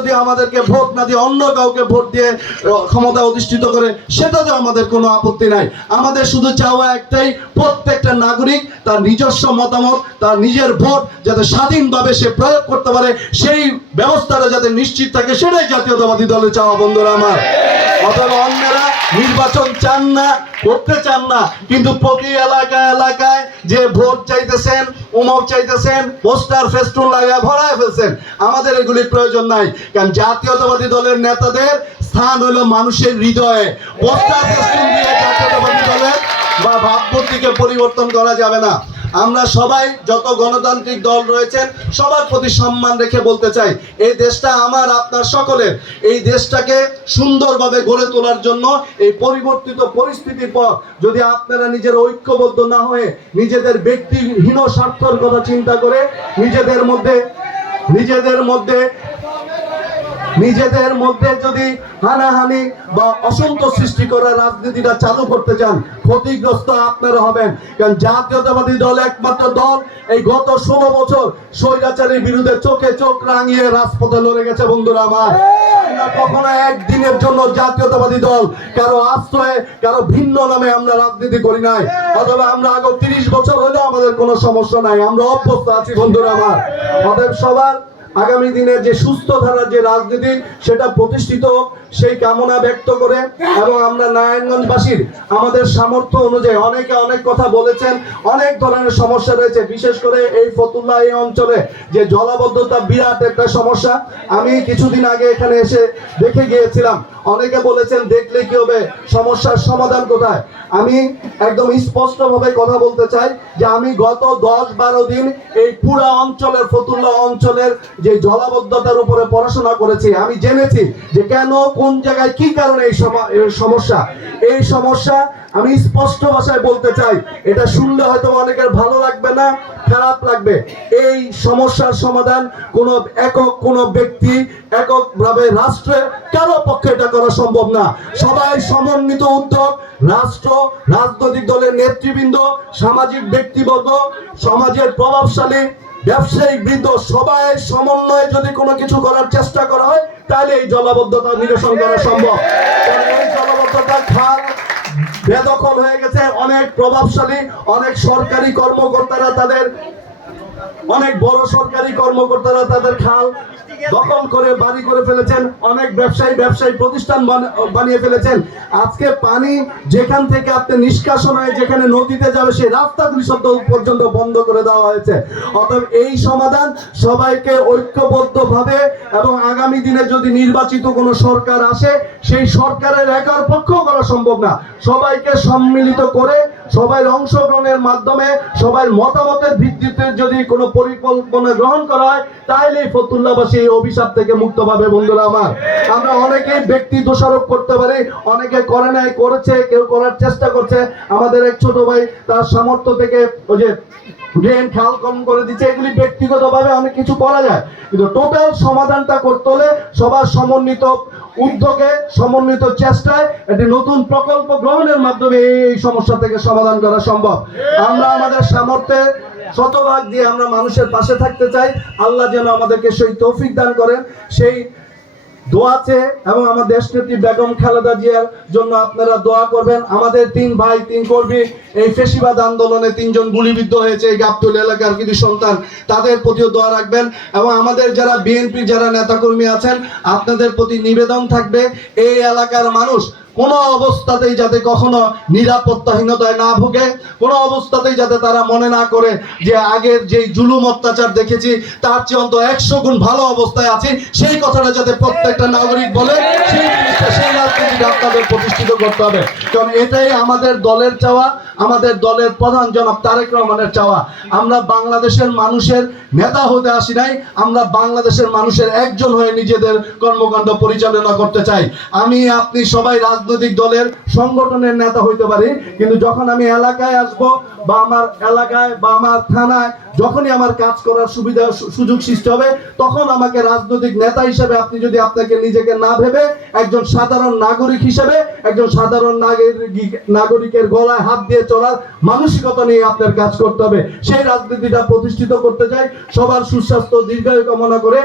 যদি আমাদেরকে ভোট না দিয়ে অন্য কাউকে ভোট দিয়ে ক্ষমতা অধিষ্ঠিত করে, সেটাতে আমাদের কোনো আপত্তি নাই। আমাদের শুধু চাওয়া একটাই, প্রত্যেকটা নাগরিক তার নিজস্ব মতামত, তার নিজের ভোট যাতে স্বাধীনভাবে সে প্রয়োগ করতে পারে, সেই ব্যবস্থাটা যাতে নিশ্চিত থাকে, সেটাই জাতীয়তাবাদী দলের চাওয়া বন্ধুরা আমার। অথবা অন্যরা নির্বাচন চান না, করতে চান না, কিন্তু প্রতি এলাকায় যে ভোট চাইতেছেন, উমক চাইতেছেন, পোস্টার ফেস্টুন লাগায় ভরায় ফেলছেন। আমাদের এগুলির প্রয়োজন নাই, কারণ জাতীয়তাবাদী দলের নেতাদের স্থান হলো মানুষের হৃদয়ে। পোস্টার ফেস্টুন দিয়ে জাতীয়তাবাদী দলের বা ভাবমূর্তিকে পরিবর্তন করা যাবে না। আমরা সবাই, যত গণতান্ত্রিক দল রয়েছেন, সবার প্রতি সম্মান রেখে বলতে চাই, এই দেশটা আমার, আপনার সকলের। এই দেশটাকে সুন্দরভাবে গড়ে তোলার জন্য এই পরিবর্তিত পরিস্থিতির পর যদি আপনারা নিজের ঐক্যবদ্ধ না হয়ে নিজেদের ব্যক্তিহীন স্বার্থের কথা চিন্তা করে নিজেদের মধ্যে যদি হানাহানি বা অসন্তোষ সৃষ্টি করার রাজনীতিটা চালু করতে চান, ক্ষতিগ্রস্ত আপনারা হবেন। কারণ জাতীয়তাবাদী দল একমাত্র দল এই গত 16 বছর স্বৈরাচারীর বিরুদ্ধে চোখে চোখ রাঙিয়ে রাজপথে লড়ে গেছে বন্ধুরা আমার। আমরা কখনো একদিনের জন্য জাতীয়তাবাদী দল কারো আশ্রয়ে, কারো ভিন্ন নামে আমরা রাজনীতি করি নাই। অথবা আমরা আগে 30 বছর হলেও আমাদের কোনো সমস্যা নাই, আমরা অভ্যস্ত আছি বন্ধুরা আমার। অতএব সবার আগামী দিনের যে সুস্থ ধারার যে রাজনীতি, সেটা প্রতিষ্ঠিত সেই কামনা ব্যক্ত করে, এবং আমরা নারায়ণগঞ্জবাসীর আমাদের সামর্থ্য অনুযায়ী অনেকে অনেক কথা বলেছেন, অনেক ধরনের সমস্যা রয়েছে। বিশেষ করে এই ফতুল্লাহ এই অঞ্চলে যে জলাবদ্ধতা বিরাট একটা সমস্যা। আমি কিছুদিন আগে এখানে এসে দেখে গিয়েছিলাম। অনেকে বলেছেন দেখলে কি হবে, সমস্যার সমাধান কোথায়? আমি একদম স্পষ্টভাবে কথা বলতে চাই যে আমি গত 10-12 দিন এই পুরা অঞ্চলের, ফতুল্লাহ অঞ্চলের যে জলাবদ্ধতার উপরে পড়াশোনা করেছি। আমি জেনেছি যে কেন, কোন জায়গায়, কি কারণে এই সমস্যা আমি স্পষ্ট ভাষায় বলতে চাই। এটা শুনলে হয়তো অনেকের ভালো লাগবে না, খারাপ লাগবে। এই সমস্যার সমাধান কোনো ব্যক্তি, এককভাবে রাষ্ট্রের কারো পক্ষে এটা করা সম্ভব না। সবাই সমন্বিত উদ্যোগ, রাষ্ট্র, রাজনৈতিক দলের নেতৃবৃন্দ, সামাজিক ব্যক্তিবর্গ, সমাজের প্রভাবশালী ব্যবসায়িক বৃন্দ, সবাই সমন্বয়ে যদি কোনো কিছু করার চেষ্টা করা হয়, তাহলে এই জলাবদ্ধতা নিরসন করা সম্ভব। এই জলাবদ্ধতা খাল বেদখল হয়ে গেছে। অনেক প্রভাবশালী, অনেক সরকারি কর্মকর্তারা অনেক বড় সরকারি কর্মকর্তারা তাদের খাল দখল করে বাড়ি করে ফেলেছেন। অনেক ব্যবসায়ী প্রতিষ্ঠান বানিয়ে ফেলেছেন। আজকে পানি যেখান থেকে আপনি নিষ্কাশন হয়ে যেখানে নদীতে যাবে, সেই রাস্তাগুলি পর্যন্ত বন্ধ করে দেওয়া হয়েছে। অতএব এই সমাধান সবাইকে ঐক্যবদ্ধভাবে, এবং আগামী দিনে যদি নির্বাচিত কোনো সরকার আসে, সেই সরকারের একার পক্ষেও করা সম্ভব না। সবাইকে সম্মিলিত করে, সবাই অংশগ্রহণের মাধ্যমে, সবাই মতামতের ভিত্তিতে যদি কোনো পরিকল্পনা গ্রহণ করা হয়, তাহলে ফতুল্লাহবাসী এই অভিশাপ থেকে মুক্ত পাবে বন্ধুরা আমার। আমরা অনেকেই ব্যক্তি দোষারোপ করতে পারি, অনেকে করে নাই, করেছে, কেউ করার চেষ্টা করছে। আমাদের এক ছোট ভাই তার সামর্থ্য থেকে ওই যে ড্রেন খাল কম করে দিচ্ছে, এগুলি ব্যক্তিগতভাবে অনেক কিছু করা যায়, কিন্তু টোটাল সমাধানটা করতে হলে সবার সমন্বিত উদ্যোগে, সমন্বিত চেষ্টায় একটি নতুন প্রকল্প গ্রহণের মাধ্যমে এই সমস্যা থেকে সমাধান করা সম্ভব। আমরা আমাদের সামর্থ্যে শতভাগ দিয়ে আমরা মানুষের পাশে থাকতে চাই। আল্লাহ যেন আমাদেরকে সেই তৌফিক দান করেন, সেই দোয়াতে, এবং আমার দেশনেত্রী বেগম খালেদা জিয়ার জন্য আপনারা দোয়া করবেন। আমাদের 3 ভাই 3 কর্মী এই ফেসিবাদ আন্দোলনে 3 জন গুলিবিদ্ধ হয়েছে, এই গাবতুল এলাকার কিছু সন্তান, তাদের প্রতিও দোয়া রাখবেন। এবং আমাদের যারা বিএনপি যারা নেতাকর্মী আছেন, আপনাদের প্রতি নিবেদন থাকবে, এই এলাকার মানুষ কোনো অবস্থাতেই যাতে কখনো নিরাপত্তাহীনতায় না ভোগে, কোনো অবস্থাতেই যাতে তারা মনে না করে যে আগের যেই জুলুম অত্যাচার দেখেছি তার চেয়ে অন্তত 100 গুণ ভালো অবস্থায় আছি, সেই কথাটা যাতে প্রত্যেকটা নাগরিক বলে, সেই জিনিসটা, সেই রাজনীতিটা আপনাদের প্রতিষ্ঠিত করতে হবে। কারণ এটাই আমাদের দলের চাওয়া, আমাদের দলের প্রধান জনাব তারেক রহমানের চাওয়া। আমরা বাংলাদেশের মানুষের নেতা হতে আসি নাই, আমরা বাংলাদেশের মানুষের একজন হয়ে নিজেদের কর্মকাণ্ড পরিচালনা করতে চাই। আপনি সবাই রাজনৈতিক দলের সংগঠনের নেতা হইতে পারি, কিন্তু যখন আমি এলাকায় আসব, বা আমার এলাকায় বা আমার থানায় যখনই আমার কাজ করার সুযোগ সৃষ্টি হবে, তখন আমাকে রাজনৈতিক নেতা হিসেবে আপনি যদি আপনাকে নিজেকে না ভেবে একজন সাধারণ নাগরিক হিসেবে, একজন সাধারণ নাগরিকের গলায় হাত দিয়ে চলার মানসিকতা নিয়ে আপনার কাজ করতে হবে। সেই রাজনীতিটা প্রতিষ্ঠিত করতে চাই। সবার সুস্বাস্থ্য দীর্ঘায়ু কামনা করে